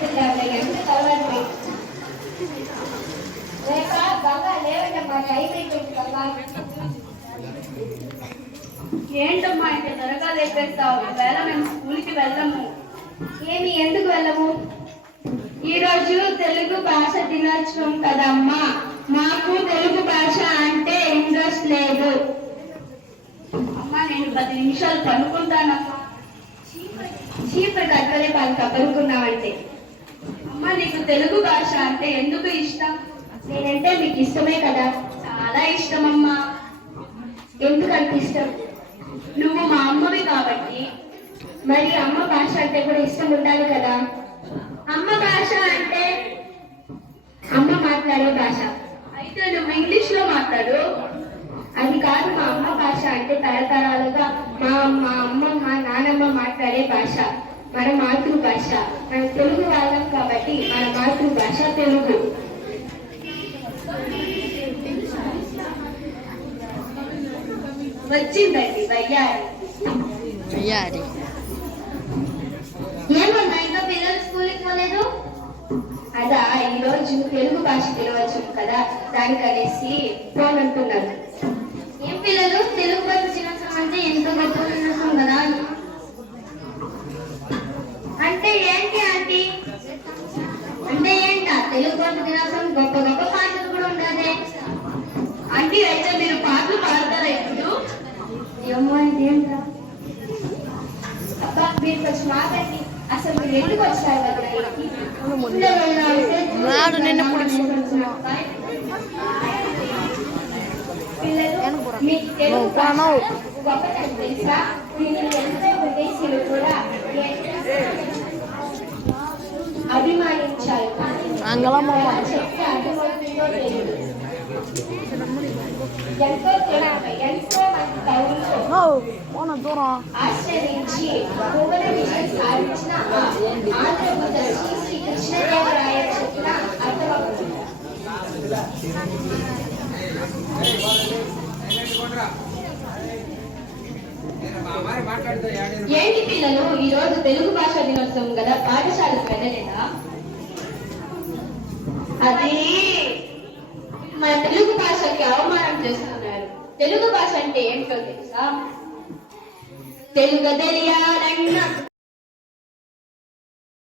పెడుతున్నాను ఎంత కలవండి రేప బాగా లేవంటమ్మా టైం అయిపోయిందమ్మా. ఏంటమ్మా ఇంత త్వరగా లేపేస్తావు? ఈవేళ మేము స్కూల్కి వెళ్ళము. ఏమి ఎందుకు వెళ్ళము? ఈరోజు తెలుగు భాష దినోత్సవం కదమ్మా, మాకు తెలుగు భాష అంటే ఇంట్రెస్ట్ లేదు. అమ్మా నేను 10 నిమిషాలు పడుకుంటానమ్మా. చీపరి కట్టలే వాళ్ళు కబరుకున్నావంటే. అమ్మా నీకు తెలుగు భాష అంటే ఎందుకు ఇష్టం? నేనంటే మీకు ఇష్టమే కదా. చాలా ఇష్టమమ్మా. ఎందుకంత ఇష్టం? నువ్వు మా అమ్మవి కాబట్టి. మరి అమ్మ భాష అంటే కూడా ఇష్టం ఉండాలి కదా. అమ్మ భాష అంటే అమ్మ మాట్లాడే భాష. అయితే నువ్వు ఇంగ్లీష్ లో మాట్లాడు. అది కాదు, మా అమ్మ భాష అంటే తరతరాలుగా మా అమ్మ మా నానమ్మ మాట్లాడే భాష, మన మాతృభాష. మన తెలుగు వాళ్ళం కాబట్టి మన మాతృభాష తెలుగు. వచ్చిందండి వయ్యారి. ఏమన్నా ఇంకా పిల్లలు స్కూల్కి పోలేదు? అదా ఈరోజు తెలుగు భాష దినోత్సవం కదా, దానికనేసి ఫోన్ అంటున్నారు. ఏం పిల్లలు, తెలుగు భాష దినోత్సవం అంటే ఎంతో గొప్ప దినోత్సవం కదా. అంటే ఏంటి ఆంటీ? అంటే ఏంటా? తెలుగు భాష దినోత్సవం గొప్ప గొప్ప పాటలు కూడా ఉండదే. అంటే అయితే మీరు పాటలు పాడతారా ఇప్పుడు? ఏమో అంటే ఏంటా? అబ్బా మీరు కొంచెం ఆగండి. అసలు మీరు ఎందుకు వచ్చారు కదా? పిల్లలు మీకు తెలుగు భాష గొప్పతనం తెలుసా? దీనిని ఎంతో విదేశీయులు కూడా అభిమానించారు. చెప్తే అర్థమవుతుందో తెలియదు. ఎంతో తెలుగు ఎంతో మంది కవులు ఆశ్రయించి భువన విజయం సాధించిన ఆంధ్రబుద్ధ శ్రీ కృష్ణదేవరాయ చెప్పిన అర్థమవుతుంది. ఏంటి పిల్లలు, ఈ రోజు తెలుగు భాష దినోత్సవం కదా, పాఠశాలకు వెళ్ళలేదా? అది మన తెలుగు భాషకి అవమానం చేస్తున్నారు. తెలుగు భాష అంటే ఏంటో తెలుసా? తెలుగు తెలియాలన్నా